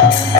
Jai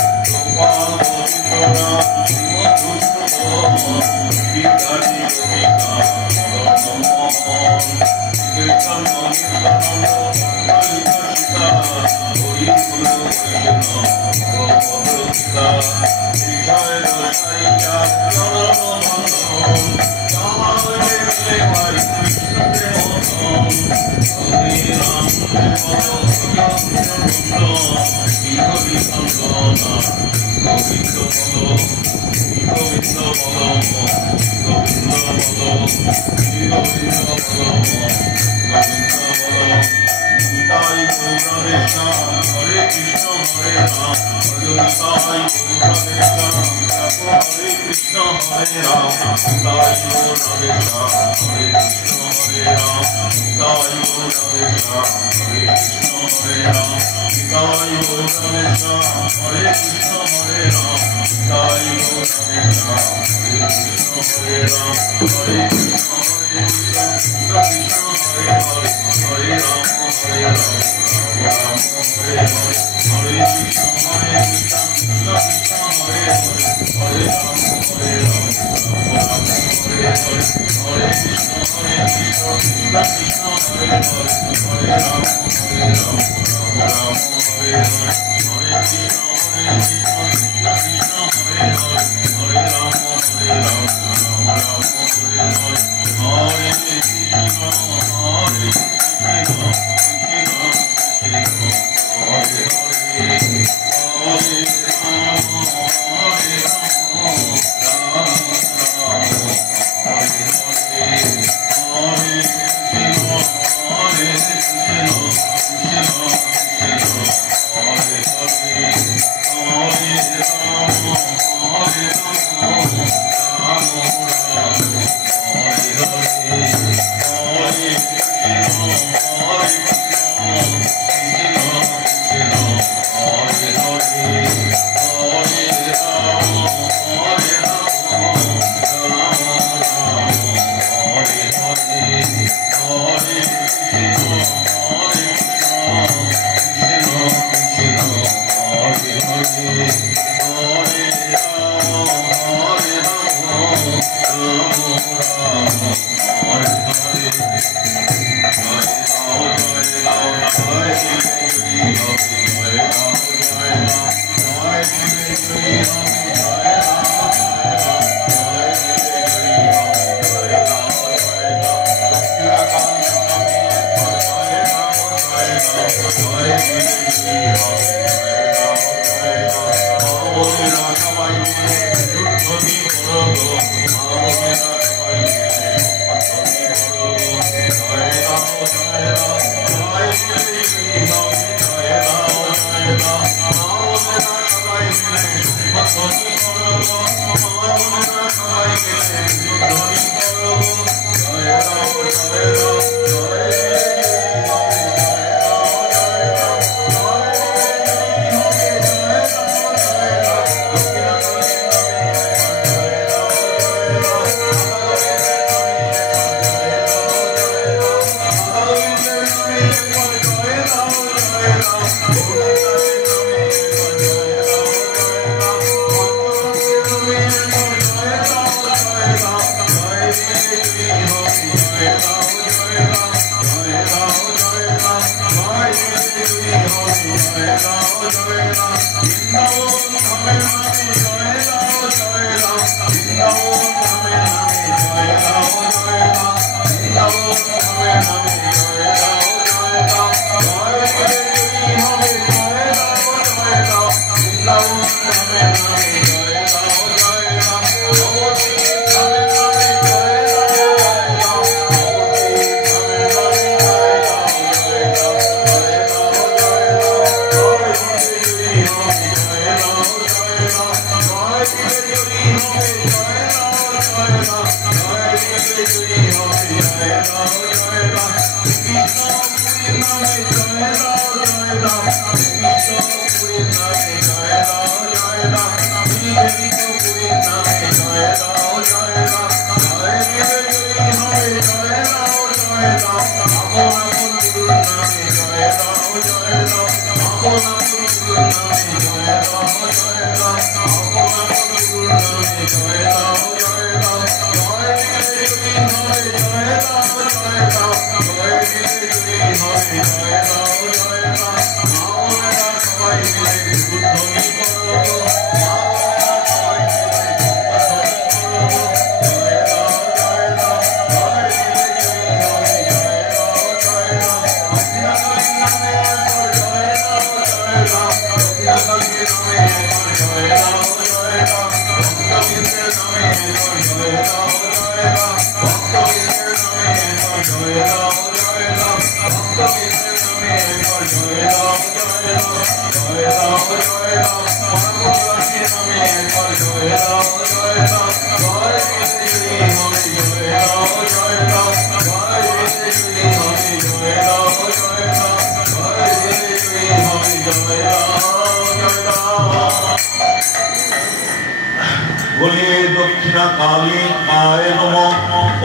बोलिए दक्षिणा काली आय नमः।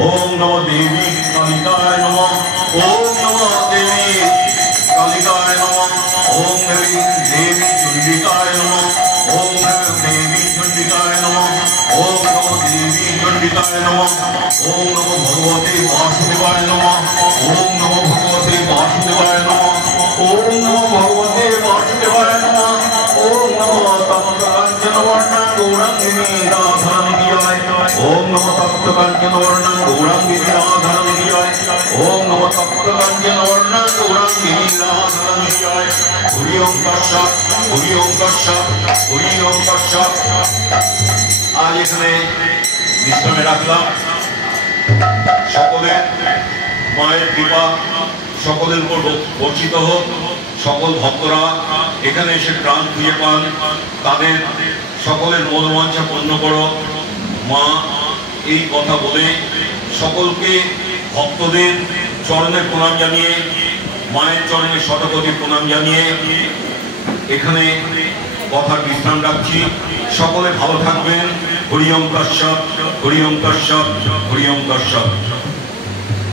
ओम नमो देवी कालिकाय नमः। ओम नमो देवी कालिकाय नमः। ओम देवी चंडिकाय नमः। ओम देवी चंडिकाय नमः। ओम नमो देवी चंडिकाय नमः। ओम नमो भगवते वासुदेवाय नमः। ओम नमो भगवते वासुदेवाय नमः। ओम नमो भगवते वासुदेवाय नमः। ओम नमो तप्तकांचन वर्णा गौरांगिनी राधारमणीयाय। ओम नमो तप्तकांचन वर्णा गौरांगिनी राधारमणीयाय। ओम नमो तप्तकांचन वर्णा गौरांगिनी राधारमणीयाय। हरि ओम तत्सत् हरि ओम तत्सत् हरि ओम तत्सत्। आज এখানে বিশ্রামে রাখলাম। সকলের মায়ের কৃপা সকলের উপর বর্ষিত হোক। সকল ভক্তরা এখানে এসে প্রাণ খুঁজে পান, তাদের সকলের মনোবাঞ্ছা পূর্ণ করো মা, এই কথা বলে সকলকে ভক্তদের চরণে প্রণাম জানিয়ে, মায়ের চরণে শতকোটি প্রণাম জানিয়ে এখানে কথার বিশ্রাম রাখছি। সকলে ভালো থাকবেন। হরি ওম তৎসৎ হরি ওম তৎসৎ হরি ওম তৎসৎ।